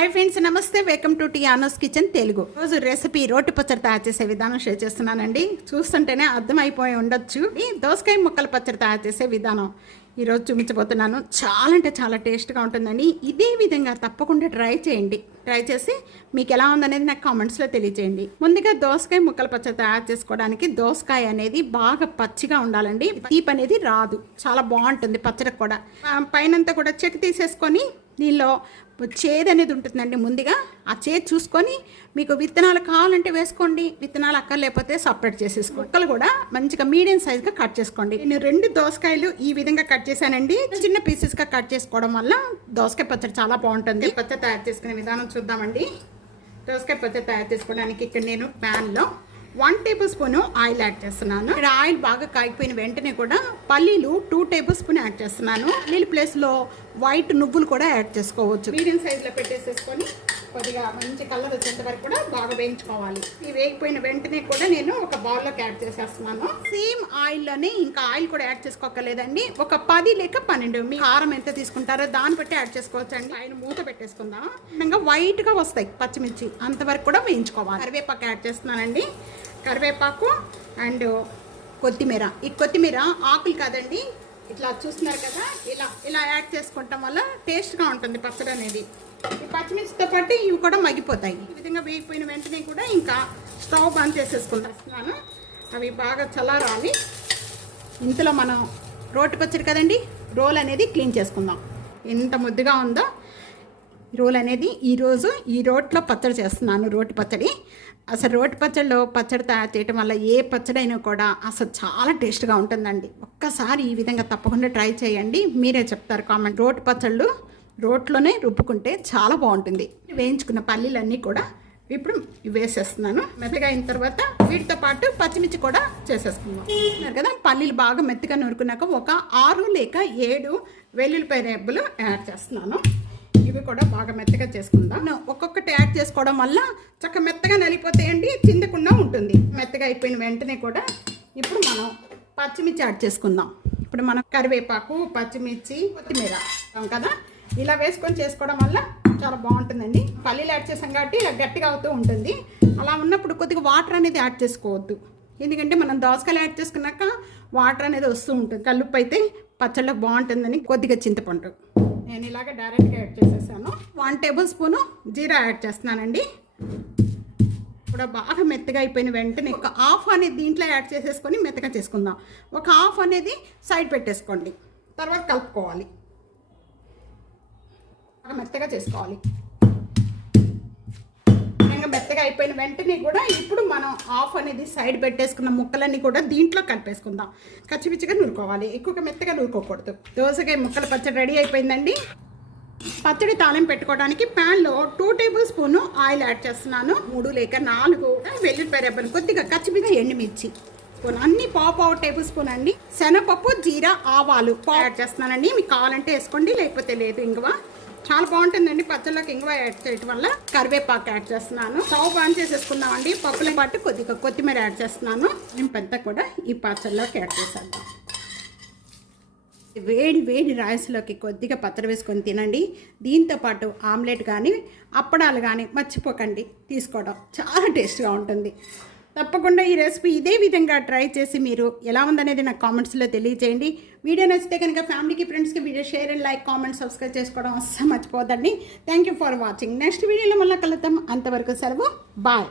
Hi friends, నమస్తే. Welcome to T.ANU'S kitchen Telugu. రోజు recipe రోటి పచ్చడి తయారు చేసే విధానం షేర్ చేస్తున్నానండి. చూస్తుంటేనే అర్థమైపోయి ఉండొచ్చు. ఈ దోసకాయ ముక్కల పచ్చడి తయారు చేసే విధానం ఈరోజు చూపించబోతున్నాను. చాలా అంటే చాలా టేస్ట్గా ఉంటుందండి. ఇదే విధంగా తప్పకుండా ట్రై చేయండి. ట్రై చేసి మీకు ఎలా ఉందనేది నాకు కామెంట్స్లో తెలియజేయండి. ముందుగా దోసకాయ ముక్కల పచ్చడి తయారు చేసుకోవడానికి దోసకాయ అనేది బాగా పచ్చిగా ఉండాలండి. తీపి అనేది రాదు. చాలా బాగుంటుంది పచ్చడి కూడా. పైనంతా కూడా చెక్కు తీసేసుకొని దీనిలో చేదు అనేది ఉంటుందండి. ముందుగా ఆ చేదు చూసుకొని మీకు విత్తనాలు కావాలంటే వేసుకోండి, విత్తనాలు అక్కర్లేకపోతే సపరేట్ చేసేసుకోండి. ముక్కలు కూడా మంచిగా మీడియం సైజ్గా కట్ చేసుకోండి. నేను 2 దోసకాయలు ఈ విధంగా కట్ చేశానండి. చిన్న పీసెస్గా కట్ చేసుకోవడం వల్ల దోసకాయ పచ్చడి చాలా బాగుంటుంది. పచ్చడి తయారు చేసుకునే విధానం చూద్దామండి. దోసకాయ పచ్చడి తయారు చేసుకోవడానికి ఇక్కడ నేను ప్యాన్లో 1 టేబుల్ స్పూన్ ఆయిల్ యాడ్ చేస్తున్నాను. ఇక్కడ ఆయిల్ బాగా కాగిపోయిన వెంటనే కూడా పల్లీలు 2 టేబుల్ స్పూన్ యాడ్ చేస్తున్నాను. పల్లీల ప్లేస్లో వైట్ నువ్వులు కూడా యాడ్ చేసుకోవచ్చు. మీడియం సైజులో పెట్టేసేసుకొని కొద్దిగా మంచి కలర్ వచ్చేంత వరకు కూడా బాగా వేయించుకోవాలి. ఈ వేగిపోయిన వెంటనే కూడా నేను ఒక బౌల్లోకి యాడ్ చేసేస్తున్నాను. సేమ్ ఆయిల్లోనే ఇంకా ఆయిల్ కూడా యాడ్ చేసుకోకలేదండి. ఒక 10 లేక 12 మీ కారం ఎంత తీసుకుంటారో దాన్ని బట్టి యాడ్ చేసుకోవచ్చు అండి. ఆయన మూత పెట్టేసుకుందాం. ఇంకా వైట్గా వస్తాయి పచ్చిమిర్చి, అంతవరకు కూడా వేయించుకోవాలి. కరివేపాకు యాడ్ చేస్తున్నానండి. కరివేపాకు అండ్ కొత్తిమీర. ఈ కొత్తిమీర ఆకులు కాదండి, ఇట్లా చూస్తున్నారు కదా, ఇలా యాడ్ చేసుకోవటం వల్ల టేస్ట్గా ఉంటుంది పచ్చడి అనేది. ఈ పచ్చిమిర్చితో పాటు ఇవి కూడా మగ్గిపోతాయి. ఈ విధంగా వేగిపోయిన వెంటనే కూడా ఇంకా స్టవ్ బంద్ చేసేసుకుంటున్నాను. అవి బాగా చల్లారాలి. ఇంతలో మనం రోటి పచ్చడి కదండి, రోల్ అనేది క్లీన్ చేసుకుందాం. ఎంత ముద్దుగా ఉందో రోల్ అనేది. ఈరోజు ఈ రోట్లో పచ్చడి చేస్తున్నాను, రోటి పచ్చడి. అసలు రోటి పచ్చడిలో పచ్చడి తయారు చేయటం వల్ల ఏ పచ్చడి అయినా కూడా అసలు చాలా టేస్ట్గా ఉంటుందండి. ఒక్కసారి ఈ విధంగా తప్పకుండా ట్రై చేయండి, మీరే చెప్తారు కామెంట్. రోటి పచ్చళ్ళు రోట్లోనే రుబ్బుకుంటే చాలా బాగుంటుంది. వేయించుకున్న పల్లీలన్నీ కూడా ఇప్పుడు వేసేస్తున్నాను. మెత్తగా అయిన తర్వాత వీటితో పాటు పచ్చిమిర్చి కూడా చేసేసుకుందాం కదా. పల్లీలు బాగా మెత్తగా నూరుకున్నాక ఒక 6 లేక 7 వెల్లుల్లిపాయ రెబ్బలు యాడ్ చేస్తున్నాను. ఇవి కూడా బాగా మెత్తగా చేసుకుందాం. ఒక్కొక్కటి యాడ్ చేసుకోవడం వల్ల చక్కగా మెత్తగా నలిపోతాయండి, చిందకుండా ఉంటుంది. మెత్తగా అయిపోయిన వెంటనే కూడా ఇప్పుడు మనం పచ్చిమిర్చి యాడ్ చేసుకుందాం. ఇప్పుడు మనం కరివేపాకు, పచ్చిమిర్చి, కొత్తిమీర కదా ఇలా వేసుకొని చేసుకోవడం వల్ల చాలా బాగుంటుందండి. పల్లీలు యాడ్ చేసాం కాబట్టి ఇలా గట్టిగా అవుతూ ఉంటుంది. అలా ఉన్నప్పుడు కొద్దిగా వాటర్ అనేది యాడ్ చేసుకోవద్దు, ఎందుకంటే మనం దోసకాయలు యాడ్ చేసుకున్నాక వాటర్ అనేది వస్తూ ఉంటుంది. కల్లుప్పు అయితే పచ్చళ్ళకి బాగుంటుందని కొద్దిగా చింతపండు నేను ఇలాగ డైరెక్ట్గా యాడ్ చేసేసాను. 1 టేబుల్ స్పూను జీరా యాడ్ చేస్తున్నానండి. ఇప్పుడు బాగా మెత్తగా అయిపోయిన వెంటనే ఒక హాఫ్ అనేది దీంట్లో యాడ్ చేసేసుకొని మెత్తగా చేసుకుందాం. ఒక హాఫ్ అనేది సైడ్ పెట్టేసుకోండి, తర్వాత కలుపుకోవాలి. బాగా మెత్తగా చేసుకోవాలి. మెత్తగా అయిపోయిన వెంటనే కూడా ఇప్పుడు మనం హాఫ్ అనేది సైడ్ పెట్టేసుకున్న ముక్కలన్నీ కూడా దీంట్లో కలిపేసుకుందాం. కచ్చిపిచ్చిగా నూరుకోవాలి, ఎక్కువగా మెత్తగా నూరుకోకూడదు. దోసకాయ ముక్కల పచ్చడి రెడీ అయిపోయిందండి. పచ్చడి తాలింపు పెట్టుకోవడానికి ప్యాన్లో 2 టేబుల్ స్పూన్ ఆయిల్ యాడ్ చేస్తున్నాను. 3 లేక 4 వెల్లుల్లిపాయ రెబ్బలు, కొద్దిగా కచ్చిపిచ్చి ఎండుమిర్చి అన్ని పావు టేబుల్ స్పూన్ అండి. శనగపప్పు, జీరా, ఆవాలు యాడ్ చేస్తున్నానండి. మీకు కావాలంటే వేసుకోండి, లేకపోతే లేదు. ఇంగువ చాలా బాగుంటుందండి పచ్చళ్ళకి ఇంగువ యాడ్ చేయడం వల్ల. కరివేపాకు యాడ్ చేస్తున్నాను. స్టవ్ ఆన్ చేసేసుకున్నామండి. పప్పుల పాటు కొద్దిగా కొత్తిమీర యాడ్ చేస్తున్నాను. నేను పెద్ద కూడా ఈ పచ్చళ్ళలోకి యాడ్ చేసేద్దాం. వేడి వేడి రైస్లోకి కొద్దిగా పచ్చడి వేసుకొని తినండి. దీంతోపాటు ఆమ్లెట్ కానీ అప్పడాలు కానీ మర్చిపోకండి తీసుకోవడం, చాలా టేస్ట్గా ఉంటుంది. తప్పకుండా ఈ రెసిపీ ఇదే విధంగా ట్రై చేసి మీరు ఎలా ఉందనేది నాకు కామెంట్స్లో తెలియజేయండి. వీడియో నచ్చితే కనుక ఫ్యామిలీకి, ఫ్రెండ్స్కి video share and like, comment, subscribe చేసుకోవడం అస్సలు మర్చిపోదండి. Thank you for watching. Next వీడియోలో మళ్ళీ కలుద్దాం. అంతవరకు సెలవు, బాయ్.